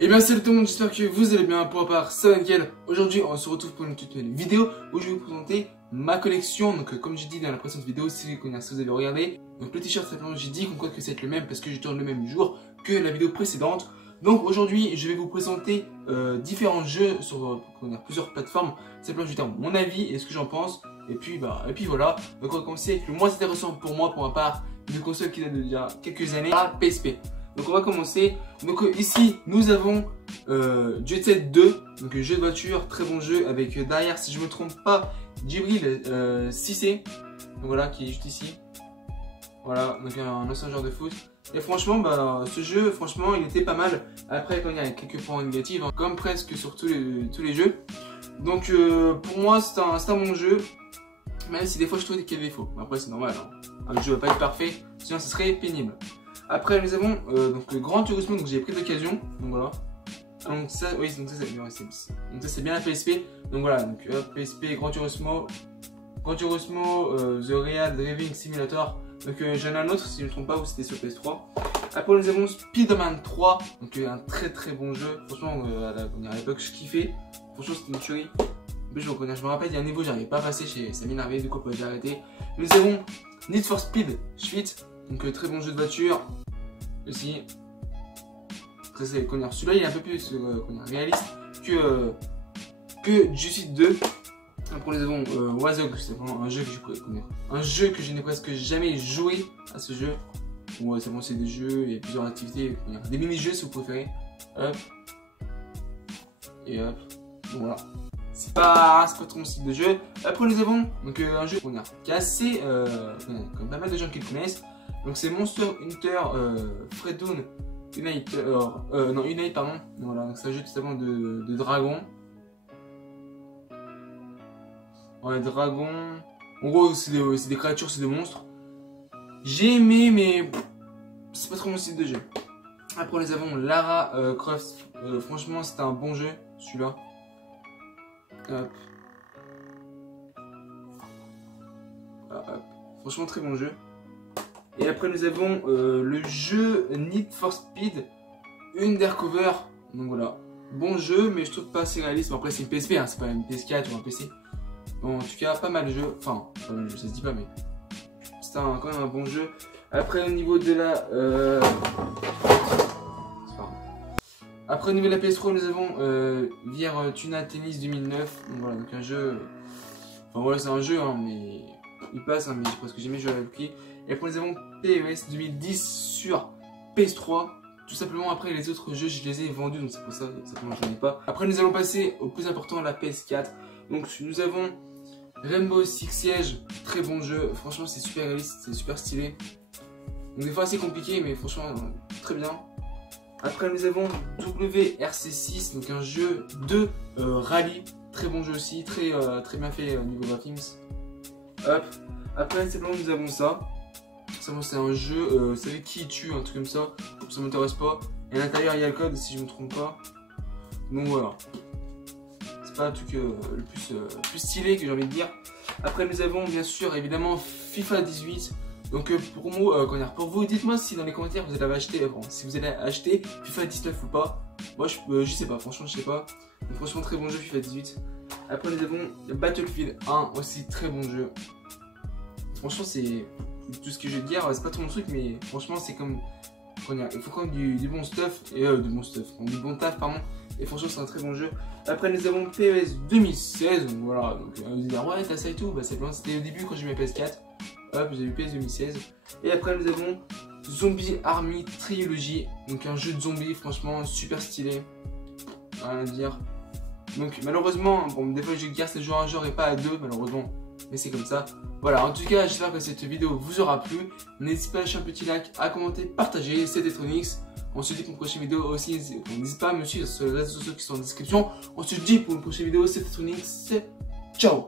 Et bien salut tout le monde, j'espère que vous allez bien. Pour ma part, ça va nickel. Aujourd'hui on se retrouve pour une toute nouvelle vidéo où je vais vous présenter ma collection. Donc comme j'ai dit dans la précédente vidéo, si vous avez regardé, donc le t-shirt simplement j'ai dit qu'on croit que c'est le même parce que je tourne le même jour que la vidéo précédente. Donc aujourd'hui je vais vous présenter différents jeux sur plusieurs plateformes. Simplement je vais dire mon avis et ce que j'en pense. Et puis voilà. Donc on va commencer avec le moins intéressant pour moi, pour ma part, une console qui date de déjà quelques années, la PSP. Donc on va commencer. Donc ici nous avons Jet Set 2, donc jeu de voiture, très bon jeu avec derrière, si je me trompe pas, Djibril Cissé, donc voilà, qui est juste ici. Voilà, donc un ancien joueur de foot. Et franchement, ce jeu, franchement, il était pas mal. Après, quand il y a quelques points négatifs, hein, comme presque sur tous les jeux. Donc pour moi, c'est un bon jeu. Même si des fois je trouve qu'il y a des défauts. Après, c'est normal, hein. Un jeu va pas être parfait, sinon ce serait pénible. Après nous avons donc Gran Turismo, donc j'ai pris d'occasion, donc voilà. Donc ça, oui, donc ça c'est bien la PSP. Donc voilà, donc PSP, Gran Turismo, The Real Driving Simulator. Donc j'en ai un autre si je ne me trompe pas, où c'était sur PS3. Après nous avons Spider-Man 3, donc un très bon jeu. Franchement, à l'époque je kiffais. Franchement c'était une tuerie. Je me rappelle, il y a un niveau, j'arrivais pas à passer, ça m'énervait, du coup j'ai arrêté. Nous avons Need for Speed Shift, donc très bon jeu de voiture. Aussi. Celui-là il est un peu plus réaliste que Justice 2. Après nous avons Wazog, c'est vraiment un jeu que je pourrais connaître. Un jeu que je n'ai presque jamais joué à ce jeu. Bon, c'est des jeux, il y a plusieurs activités, des mini-jeux si vous préférez. Hop. Et hop. Donc voilà. C'est pas trop mon style de jeu. Après nous avons donc un jeu qui est assez comme pas mal de gens qui le connaissent. Donc c'est Monster Hunter Fredun Unite, Unite pardon. Voilà, donc c'est un jeu tout simplement de dragons. Ouais, dragons. En gros c'est des créatures, c'est des monstres. J'ai aimé mais c'est pas trop mon style de jeu. Après nous avons Lara Croft. Franchement c'était un bon jeu celui-là. Hop. Hop. Franchement très bon jeu. Et après nous avons le jeu Need for Speed Undercover. Donc voilà, bon jeu mais je trouve pas assez réaliste. Après c'est une PSP, hein, c'est pas une PS4 ou un PC. Bon, en tout cas pas mal de jeu. Enfin pas mal de jeu, ça se dit pas mais c'est quand même un bon jeu. Après au niveau de la Après au niveau de la PS3 nous avons Vier Tuna Tennis 2009. Donc voilà, donc un jeu. Enfin voilà, c'est un jeu hein, mais il passe hein, mais j'ai presque jamais joué avec lui. Et après nous avons PES 2010 sur PS3. Tout simplement après les autres jeux je les ai vendus, donc c'est pour ça que je n'en ai pas. Après nous allons passer au plus important, la PS4. Donc nous avons Rainbow Six Siege, très bon jeu. Franchement c'est super réaliste, c'est super stylé. Donc des fois assez compliqué mais franchement très bien. Après nous avons WRC6, donc un jeu de rallye. Très bon jeu aussi, très bien fait au niveau graphics. Hop. Après simplement nous avons ça. C'est un jeu, vous savez qui tue, un truc comme ça. Ça m'intéresse pas. Et à l'intérieur il y a le code si je me trompe pas. Donc voilà. C'est pas un truc le plus stylé que j'ai envie de dire. Après nous avons bien sûr évidemment FIFA 18. Donc pour vous, dites-moi si dans les commentaires vous allez acheter, si vous allez acheter FIFA 19 ou pas. Moi je sais pas, franchement je sais pas. Donc franchement très bon jeu FIFA 18. Après nous avons Battlefield 1, aussi très bon jeu. Franchement c'est tout ce que je vais dire, c'est pas trop mon truc mais franchement c'est comme il faut quand même du bon stuff et du bon taf pardon. Et franchement c'est un très bon jeu. Après nous avons PES 2016, donc voilà, donc vous allez dire ouais t'as ça et tout, c'était au début quand j'ai mis PS4. Hop, j'ai eu PS 2016. Et après nous avons Zombie Army Trilogy, donc un jeu de zombies franchement super stylé. Rien à dire. Donc malheureusement, bon des fois les jeux de guerre c'est jouer à un genre et pas à deux malheureusement. Mais c'est comme ça. Voilà, en tout cas j'espère que cette vidéo vous aura plu. N'hésitez pas à lâcher un petit like, à commenter, partager, c'était Tronix. On se dit pour une prochaine vidéo aussi, n'hésitez pas à me suivre sur les réseaux sociaux qui sont en description. On se dit pour une prochaine vidéo, c'était Tronix. Ciao.